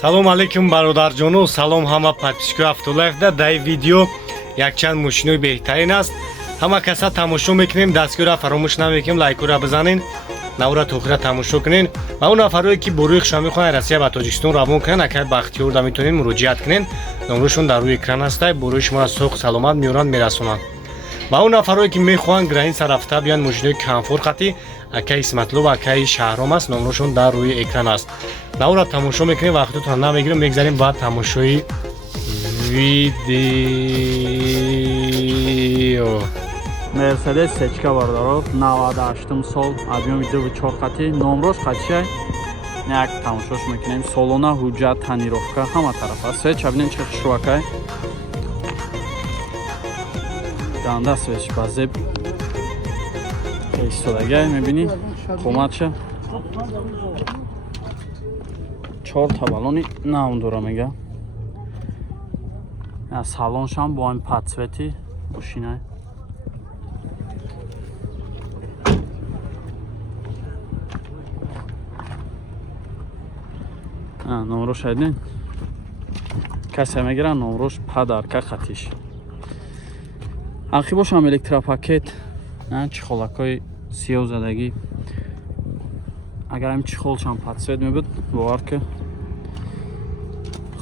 салом алейкум бародарҷону салом ҳама подписчикои Автолайфда. дар видео якчанд мошинои беҳтарин аст. ҳама каса тамошо мекунем, дастгиёра фаромӯш намекунем, лайкура бизанин, навра тохира тамошо кунен ва он нафарое ки бо рӯи мехоҳанд Россия ва Тоҷикистон равон кунанд, акай Бахтиёр да метавонед муроҷиат кунен. номрашон дар рӯи экран аст, бо рӯи шуморо соҳ саломат меёранд, мерасонанд. ва он нафарое ки мехоҳанд граница рафта биёнд мошинои камфорқати, акай Исматло ва акай Шаҳром аст, номрашон дар рӯи экран аст. навра тамошо мекунем, вақтотон намегирем, мегзарем ба тамошои видео. Мерседес сечка бародаров 98 сол, объеми 2.4 хати, номрош хатиша як тамошош мекунем. Солона ҳуҷҷат танировка ҳама тараф аст. Свеч бинем чӣ хушрӯакай. Ганда свеч ба зеб истодагай мебини қоматша 4 та балони нав дора мега. Салоншам бо ин подсвети машинай. номрош айдин касе мегиран, номрош падарка хатиш. Ахи бошам электропакет, чихолакои сиёв задагӣ. Агар ҳам чихолшам подсвет мебуд, бовар ки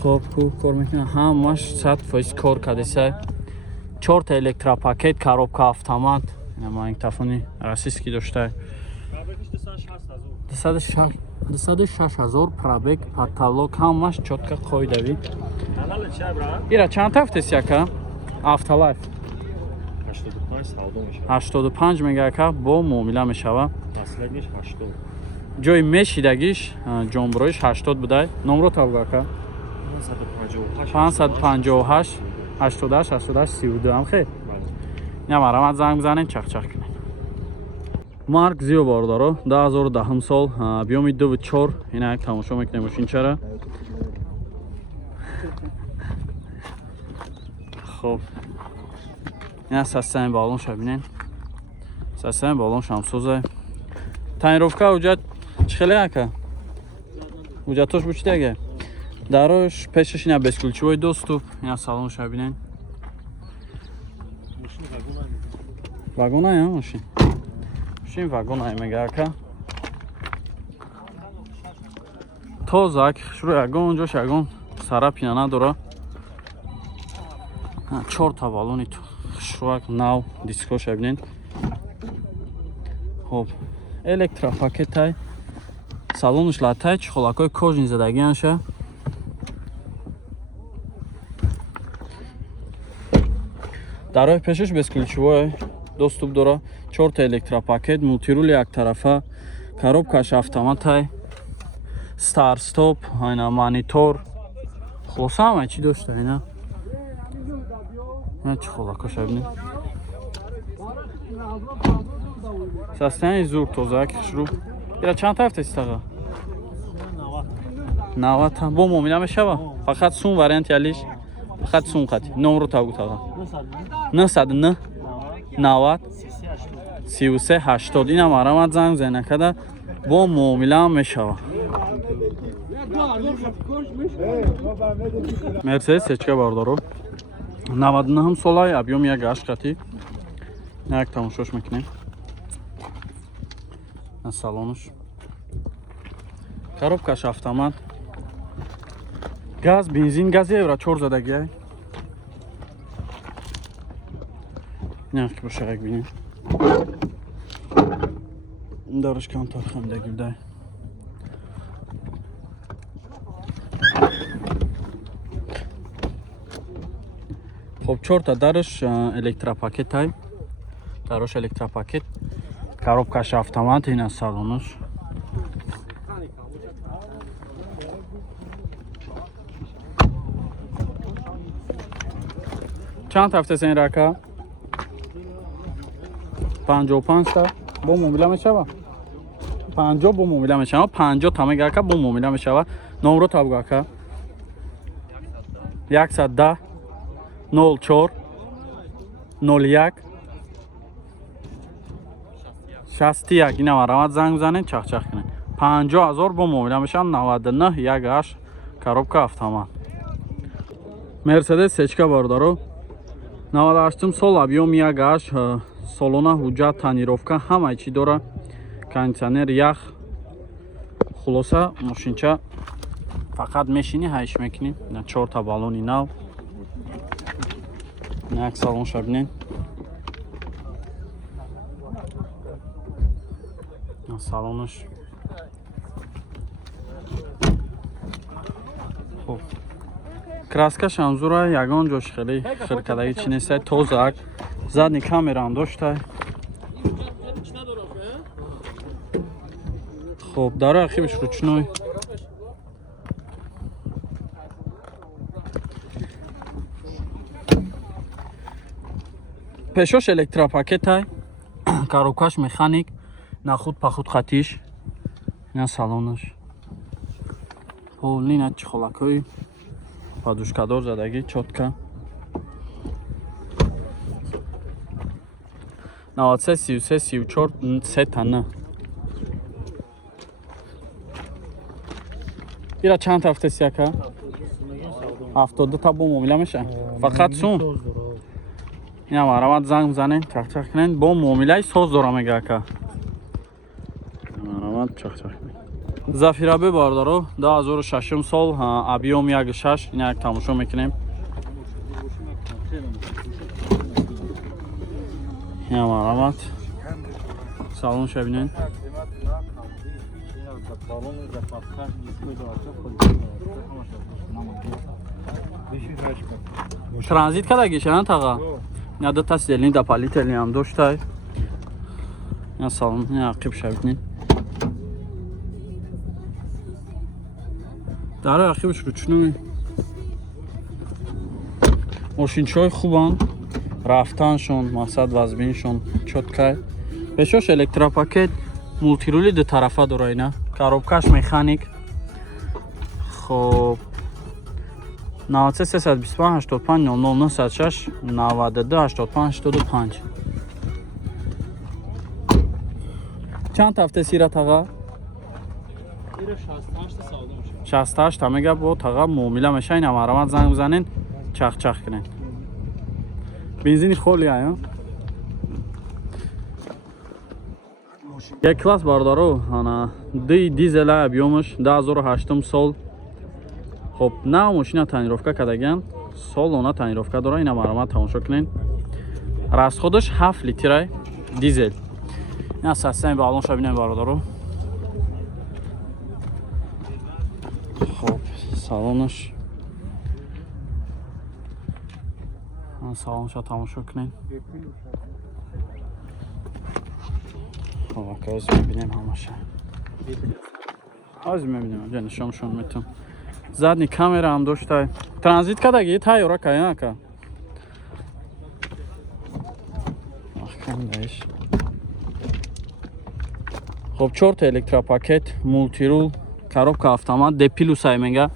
хоб кор мекунад. Ҳамаш 100% кор кардисай. 4 та электропакет, коробка автомат, магнитофони российский доштай. 206,000 пробег, потолок, ҳамаш чотка қоидави. Ира чанд тафтес яка? Автолайф 85 мега яка бо муомила мешава. Последниш 80. ҷои мешидагиш ҷонбуроиш 80 будай. номро табуг яка? 558 88 88 32 ам хе. Намарамат занг бизанен, чахчах кунем. Марк Зио бародаро 2010 сол, объеми 2.4. ина як тамошо мекунем машинчара. хоб ина састами балонша бинен. Састами балон шамсоза. Танировка ҳуҷҷат чихеле яка? ҳуҷҷатош бучидага. дарош пешаш ина бесключевой доступ. ина салонша бинен. вагона я машин. машин вагона мега яка. тозак шуро ягон ҷош ягон сарапина надора. 4 та балони хушрӯак нав дискоша бинен. хоб электропакетай, салонуш латай, чихолакои кожин задагианша. дар роҳи пешаш бесключевой доступ дора. 4 та электропакет, мултирули яктарафа, коробкаш автоматай, стар стоп, айна монитор. хулоса ҳамаи чӣ дошта ина. ина чихолакоша бинед. состояние зур тозак хушрӯ. ира чанд тафтест тага? 90 бо муомила мешава. фақат сум вариант ялиш. фақат сум хати. номро табу тага. 909 90 33 80. ина марамат занг зайнакада бо муомила мешава. Мерседес сечка бародаро 99 солай, объем 1.8 хати. як тамошош мекунем. на салонуш коробкаш автомат, газ, бензин, газ евро 4 задагиай. нях боша як бинем. дарош контор хамдаги будай. хоб 4 та дарош электропакетай. дарош электропакет, коробкаш автомат, ина салонуш. чанд тафтесен рака? 55 та бо муомила мешава. 50 бо муомила мешава. 50 тамаг яка бо муомила мешава. номро табуг яка? 110 04 01 61. ина марамат занг бизанед, чахчах кунед. 50,000 бо муомила мешавад. 99 18 коробка автомат. Мерседес сечка бордаро 98 сол, объем 1.8, солона ҳуҷҷат, тонировка, ҳама чӣ дора, кондитсионер, ях. Хулоса мошинча фақат мешини ҳайш мекунем. 4 та баллони нав. Як салонша бинед. Салонаш хуб. Краскаш ҳам зура, ягон ҷош хеле хиркадаги чӣ нестай, тозак. Задни камераам доштай. Хуб, дар архивиш ручной. Пешош электропакетай, коробкаш механик, нахуд пахуд хатиш. Ина салонаш. Полнина чихолакои подушкадор задаги, чотка. 93, 33, 34, 3 тана. Ира чанд ҳафтаси яка? 70 та бо муомила меша? Фақат сум? Ина марамат занг бизанен, чахчах кунен, бо муомилаи соз дора мега ака. Марамат чахчах кунен. Зафирабе бардаро 2006 сол, объем 1.6, ина як тамошо мекунем. Ина марамат. Салон шабинен. Транзит кадаги шана тага? Ина ду та сиделини да палителни ҳам доштай. Ина салон, ина ақиб шабинен. дар ақибаш ручной. Мошинчаҳои хубанд, рафтаншон, мақсад вазбиншон чоткай. Пешош электропакет, мултирули ду тарафа дора ина. Коробкаш механик. Хоб 93 325 85 00 96 92 85 85. Чанд ҳафта сира тага? 68 та мега бо тага муомила меша. Ина марамат занг бизанен, чахчах кунен. Бензини холи ая. Як класс бардаро, ана дизела объемаш 2008 сол. Хоб, на мошина тонировка кадаган, солона тонировка дора. Ина марамат тамошо кунен. Расходаш 7 литрай дизел. Ина састани баллон шабинен бардаро. Хоб, салонаш. Салонша тамошо кунен. Хоб, ака оз мебинем ҳамаша. Оз мебинем, ҷа нишоншон метавам. Задни камера ҳам доштай. Транзит кадаги тайёра кая ака? Махкам даиш. Хоб, 4 та электропакет, мултирул, коробка автомат, депилус ай мега.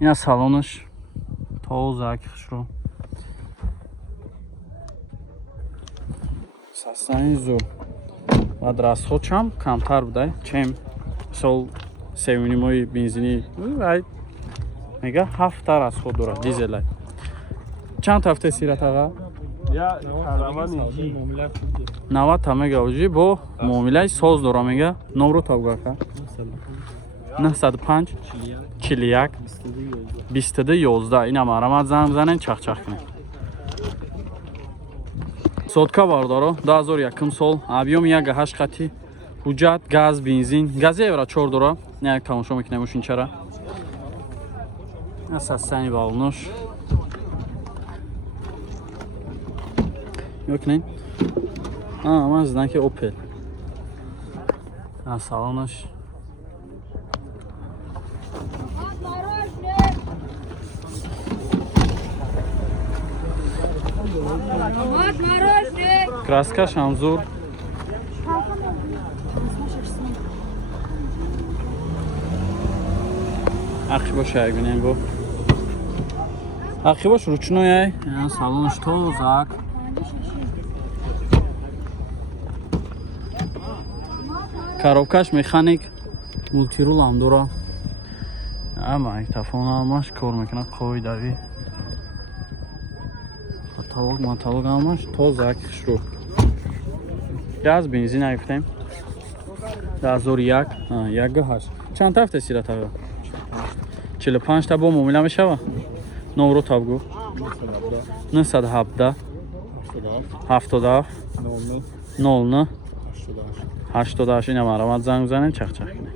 Ина салонаш. Тозак хушро. Састани зур. Баъд расход чам камтар будай. Чем сол севунимои бензини мега 7 та расход дора дизелай. Чанд ҳафта сира тага? 90 та мега уҷи бо муомилаи соз дора мега. Номро табгака 95 41 22 11. Ина марамат занг бизанен, чахчах кунен. Сотка бардаро 2001 сол, объем 1.8 хати, ҳуҷҷат, газ, бензин. Гази евро 4 дора. Ина як тамошо мекунем мошинчара. Ина састани баллонош. Мекунем. Ман знаки Opel. Ина салонаш. Краскаш ҳам зур. Ақибош як бинем бо. Ақибош ручной ай. Ина салонаш тозак. Коробкаш механик, мултирул ҳам дора. мактафон ҳамаш кор мекунад қоидави. Каталог ҳамаш тозак шурӯъ. Газ бензин гуфтем 2001 1.8. Чанд тафта сират ава? 45 та бо муомила мешава? Номро табгу 917 77 00 88 ина маромад занг занем чахчах кинем.